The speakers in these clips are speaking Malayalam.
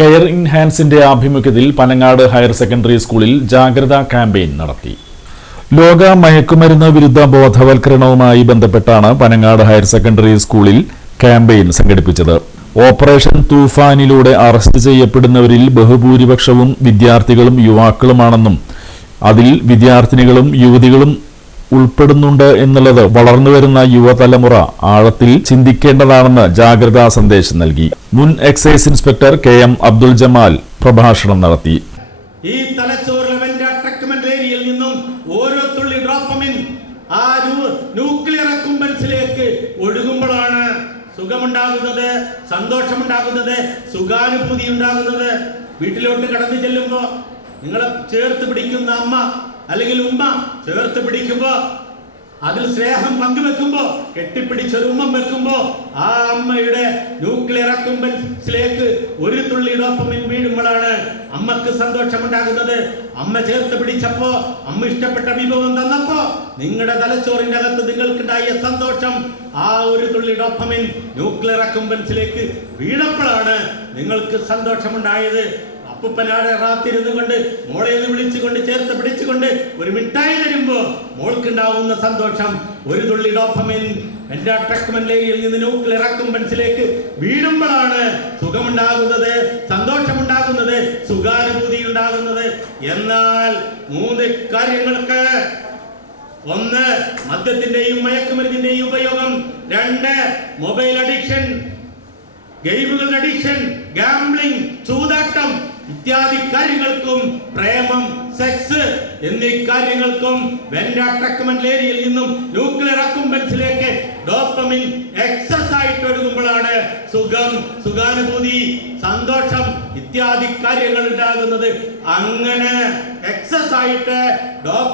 കെയറിംഗ് ഹാൻഡ്സിന്റെ ആഭിമുഖ്യത്തിൽ പനങ്ങാട് ഹയർ സെക്കൻഡറി സ്കൂളിൽ ജാഗ്രതാ ക്യാമ്പയിൻ നടത്തി. ലോക മയക്കുമരുന്ന് വിരുദ്ധ ബോധവൽക്കരണവുമായി ബന്ധപ്പെട്ടാണ് പനങ്ങാട് ഹയർ സെക്കൻഡറി സ്കൂളിൽ ക്യാമ്പയിൻ സംഘടിപ്പിച്ചത്. ഓപ്പറേഷൻ തൂഫാനിലൂടെ അറസ്റ്റ് ചെയ്യപ്പെടുന്നവരിൽ ബഹുഭൂരിപക്ഷവും വിദ്യാർത്ഥികളും യുവാക്കളുമാണെന്നും അതിൽ വിദ്യാർത്ഥിനികളും യുവതികളും ഉൾപ്പെടുന്നുണ്ട് എന്നുള്ളത് വളർന്നുവരുന്ന യുവതലമുറ ആഴത്തിൽ ചിന്തിക്കേണ്ടതാണെന്ന് ജാഗ്രതാ സന്ദേശം നൽകി. മുൻ excise inspector KM Abdul Jamal പ്രഭാഷണം നടത്തി. ഈ തലച്ചോർ ഏരിയയിൽ നിന്നും ഓരോ തുള്ളി ഡോപ്പമിൻ ആ ന്യൂക്ലിയർ അക്കുംബൻസിലേക്ക് ഒഴുകുമ്പോഴാണ് സുഖമുണ്ടാകുന്നത്, സന്തോഷമുണ്ടാകുന്നത്, സുഖാനുഭൂതി ഉണ്ടാകുന്നത്. വീട്ടിലോട്ട് കടന്നു ചെല്ലുമ്പോൾ നിങ്ങളെ ചേർത്ത് പിടിക്കുന്ന അമ്മ അല്ലെങ്കിൽ ഉമ്മ ചേർത്ത് പിടിക്കുമ്പോ അതിൽ സ്നേഹം പങ്കുവെക്കുമ്പോ കെട്ടിപ്പിടിച്ചൊരു ഉമ്മ വെക്കുമ്പോ ആ അമ്മയുടെ ന്യൂക്ലിയർ അക്കുംബൻസിലേക്ക് ഒരു തുള്ളി ഡോപ്പമിൻ വീഴുമ്പോഴാണ് അമ്മക്ക് സന്തോഷമുണ്ടാകുന്നത്. അമ്മ ചേർത്ത് പിടിച്ചപ്പോ, അമ്മ ഇഷ്ടപ്പെട്ട വിഭവം തന്നപ്പോ നിങ്ങളുടെ തലച്ചോറിന്റെ അകത്ത് നിങ്ങൾക്കുണ്ടായ സന്തോഷം ആ ഒരു തുള്ളി ഡോപ്പമിൻ ന്യൂക്ലിയർ അക്കുംബൻസിലേക്ക് വീണപ്പോഴാണ് നിങ്ങൾക്ക് സന്തോഷമുണ്ടായത്. അപ്പൂപ്പനാടെ റാത്തിരുന്നു കൊണ്ട് മോളെ വിളിച്ചുകൊണ്ട് ചേർത്ത് പിടിച്ചുകൊണ്ട് ഒരു മിഠായി തരുമ്പോ മോൾക്കുണ്ടാവുന്ന സന്തോഷം ഒരു തുള്ളി ഡോപ്പമിൻ ഏരിയയിൽ നിന്ന് ന്യൂക്ലിയർ അക്കുംബൻസിലേക്ക് വീഴുമ്പോഴാണ് സുഖമുണ്ടാകുന്നത്, സന്തോഷമുണ്ടാകുന്നത്, സുഖാനുഭൂതി ഉണ്ടാകുന്നത്. എന്നാൽ 3 കാര്യങ്ങൾക്ക്: 1 മദ്യത്തിന്റെയും മയക്കുമരുന്നിന്റെയും ഉപയോഗം, 2 മൊബൈൽ അഡിക്ഷൻ, ഗെയിമുകളുടെ അഡിക്ഷൻ, ഗാംബ്ലിംഗ്, ചൂതാട്ടം ഇത്യാദി കാര്യങ്ങൾക്കും, പ്രേമം, സെക്സ് എന്നീ കാര്യങ്ങൾക്കും ഏരിയയിൽ നിന്നും ന്യൂക്ലിയർ അക്കുംബൻസിലേക്ക് ഡോപ്പമിൻ എക്സസ് ആയിട്ട് ഒഴുകുമ്പോഴാണ് സുഖം, സുഖാനുഭൂതി, സന്തോഷം ഇത്യാദി കാര്യങ്ങൾ ഉണ്ടാകുന്നത്. അങ്ങനെ എക്സസ് ആയിട്ട്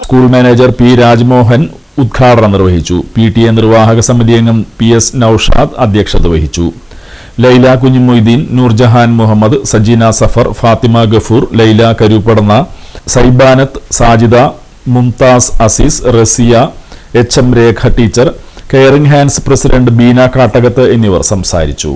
സ്കൂൾ മാനേജർ P രാജ്മോഹൻ ഉദ്ഘാടനം നിർവഹിച്ചു. PTA നിർവാഹക സമിതി അംഗം PS നൌഷാദ് അധ്യക്ഷത വഹിച്ചു. Laila Kunjumoideen, Noorjahan Muhammad, Sajeena Safar, Fathima Gafoor, Laila Karoopadanna, Saibanath, Sajida, Mumtaz Azeez, Rasiya, HM Rekha teacher, caring hands president Beena Kattakath എന്നിവർ സംസാരിച്ചു.